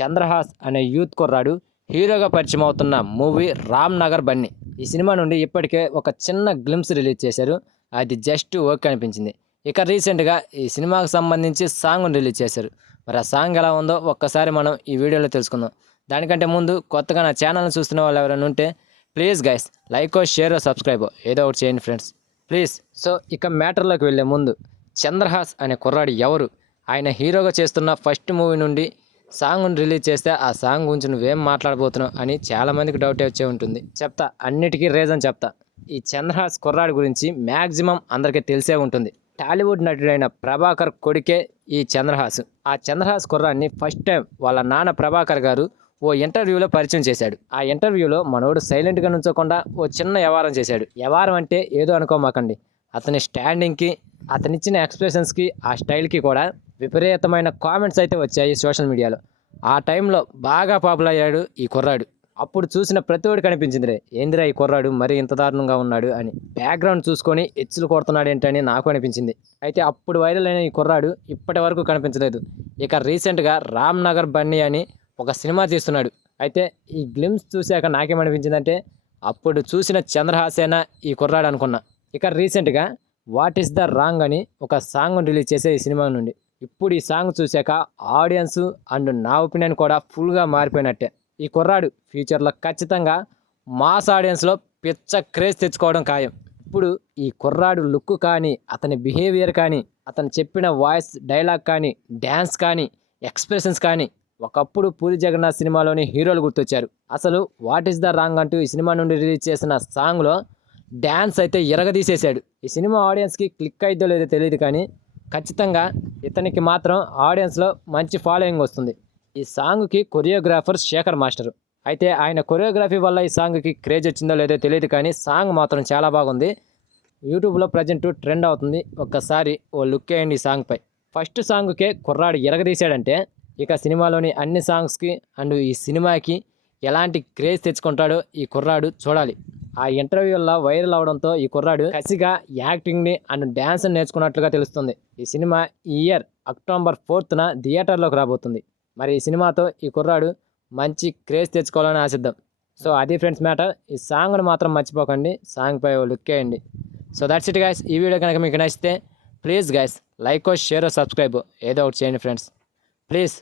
చంద్రహాస్ అనే యూత్ కుర్రాడు హీరోగా పరిచయం అవుతున్న మూవీ రామ్ నగర్ బన్నీ. ఈ సినిమా నుండి ఇప్పటికే ఒక చిన్న గ్లిమ్స్ రిలీజ్ చేశారు. అది జస్ట్ ఓకే అనిపించింది. ఇక రీసెంట్గా ఈ సినిమాకు సంబంధించి సాంగ్ను రిలీజ్ చేశారు. మరి ఆ సాంగ్ ఎలా ఉందో ఒక్కసారి మనం ఈ వీడియోలో తెలుసుకుందాం. దానికంటే ముందు కొత్తగా నా ఛానల్ని చూస్తున్న వాళ్ళు ఎవరైనా ఉంటే please guys like share subscribe ఏదో ఒకటి చేయండి ఫ్రెండ్స్ ప్లీజ్. సో ఇక మ్యాటర్లోకి వెళ్ళే ముందు చంద్రహాస్ అనే కుర్రాడు ఎవరు, ఆయన హీరోగా చేస్తున్న ఫస్ట్ మూవీ నుండి సాంగ్ను రిలీజ్ చేస్తే ఆ సాంగ్ గురించి నువ్వేం మాట్లాడబోతున్నావు అని చాలామందికి డౌట్ వచ్చే ఉంటుంది. చెప్తా, అన్నిటికీ రీజన్ చెప్తా. ఈ చంద్రహాస్ కుర్రాడు గురించి మ్యాక్సిమం అందరికీ తెలిసే ఉంటుంది. టాలీవుడ్ నటుడైన ప్రభాకర్ కొడుకే ఈ చంద్రహాస్. ఆ చంద్రహాస్ కుర్రాన్ని ఫస్ట్ టైం వాళ్ళ నాన్న ప్రభాకర్ గారు ఓ ఇంటర్వ్యూలో పరిచయం చేశాడు. ఆ ఇంటర్వ్యూలో మనోడు సైలెంట్గా నుంచోకుండా ఓ చిన్న వ్యవహారం చేశాడు. వ్యవహారం అంటే ఏదో అనుకోమాకండి, అతని స్టాండింగ్కి, అతనిచ్చిన ఎక్స్ప్రెషన్స్కి, ఆ స్టైల్కి కూడా విపరీతమైన కామెంట్స్ అయితే వచ్చాయి సోషల్ మీడియాలో. ఆ టైంలో బాగా పాపులర్ అయ్యాడు ఈ కుర్రాడు. అప్పుడు చూసిన ప్రతి ఒక్కడికి కనిపించిందిరే, ఏందిరా ఈ కుర్రాడు మరి ఇంత దారుణంగా ఉన్నాడు అని. బ్యాక్గ్రౌండ్ చూసుకొని ఎచ్చులు కొడుతున్నాడు ఏంటని నాకు అనిపించింది. అయితే అప్పుడు వైరల్ అయిన ఈ కుర్రాడు ఇప్పటి వరకు కనిపించలేదు. ఇక రీసెంట్గా రామ్ నగర్ బన్నీ అని ఒక సినిమా తీస్తున్నాడు. అయితే ఈ గ్లిమ్స్ చూశాక నాకేమనిపించిందంటే అప్పుడు చూసిన చంద్రహాసేనా ఈ కుర్రాడు అనుకున్నా. ఇక రీసెంట్గా వాట్ ఈస్ ద రాంగ్ అని ఒక సాంగ్ రిలీజ్ చేసే ఈ సినిమా నుండి. ఇప్పుడు ఈ సాంగ్ చూశాక ఆడియన్స్ అండ్ నా ఒపీనియన్ కూడా ఫుల్గా మారిపోయినట్టే. ఈ కుర్రాడు ఫ్యూచర్లో ఖచ్చితంగా మాస్ ఆడియన్స్లో పిచ్చ క్రేజ్ తెచ్చుకోవడం ఖాయం. ఇప్పుడు ఈ కుర్రాడు లుక్ కానీ, అతని బిహేవియర్ కానీ, అతను చెప్పిన వాయిస్ డైలాగ్ కానీ, డ్యాన్స్ కానీ, ఎక్స్ప్రెషన్స్ కానీ ఒకప్పుడు పూరి జగన్నాథ్ సినిమాలోని హీరోలు గుర్తొచ్చారు. అసలు వాట్ ఈస్ ద రాంగ్ అంటూ ఈ సినిమా నుండి రిలీజ్ చేసిన సాంగ్లో డ్యాన్స్ అయితే ఎరగదీసేశాడు. ఈ సినిమా ఆడియన్స్కి క్లిక్ అయిద్దో లేదో తెలియదు కానీ ఖచ్చితంగా ఇతనికి మాత్రం ఆడియన్స్లో మంచి ఫాలోయింగ్ వస్తుంది. ఈ సాంగ్కి కొరియోగ్రాఫర్ శేఖర్ మాస్టర్. అయితే ఆయన కొరియోగ్రఫీ వల్ల ఈ సాంగ్కి క్రేజ్ వచ్చిందో లేదో తెలియదు కానీ సాంగ్ మాత్రం చాలా బాగుంది. యూట్యూబ్లో ప్రజెంట్ ట్రెండ్ అవుతుంది. ఒక్కసారి ఓ లుక్ వేయండి ఈ సాంగ్పై. ఫస్ట్ సాంగ్కే కుర్రాడు ఎరగదీశాడంటే ఇక సినిమాలోని అన్ని సాంగ్స్కి అండ్ ఈ సినిమాకి ఎలాంటి క్రేజ్ తెచ్చుకుంటాడో ఈ కుర్రాడు చూడాలి. ఆ ఇంటర్వ్యూల్లో వైరల్ అవడంతో ఈ కుర్రాడు కసిగా యాక్టింగ్ని అండ్ డ్యాన్స్ నేర్చుకున్నట్లుగా తెలుస్తుంది. ఈ సినిమా ఈ ఇయర్ అక్టోబర్ 4న థియేటర్లోకి రాబోతుంది. మరి ఈ సినిమాతో ఈ కుర్రాడు మంచి క్రేజ్ తెచ్చుకోవాలని ఆశిద్దాం. సో అది ఫ్రెండ్స్ మ్యాటర్. ఈ సాంగ్ను మాత్రం మర్చిపోకండి, సాంగ్పై లుక్ వేయండి. So that's it guys. ఈ వీడియో కనుక మీకు నచ్చితే please guys like share subscribe ఏదో ఒకటి చేయండి ఫ్రెండ్స్ ప్లీజ్.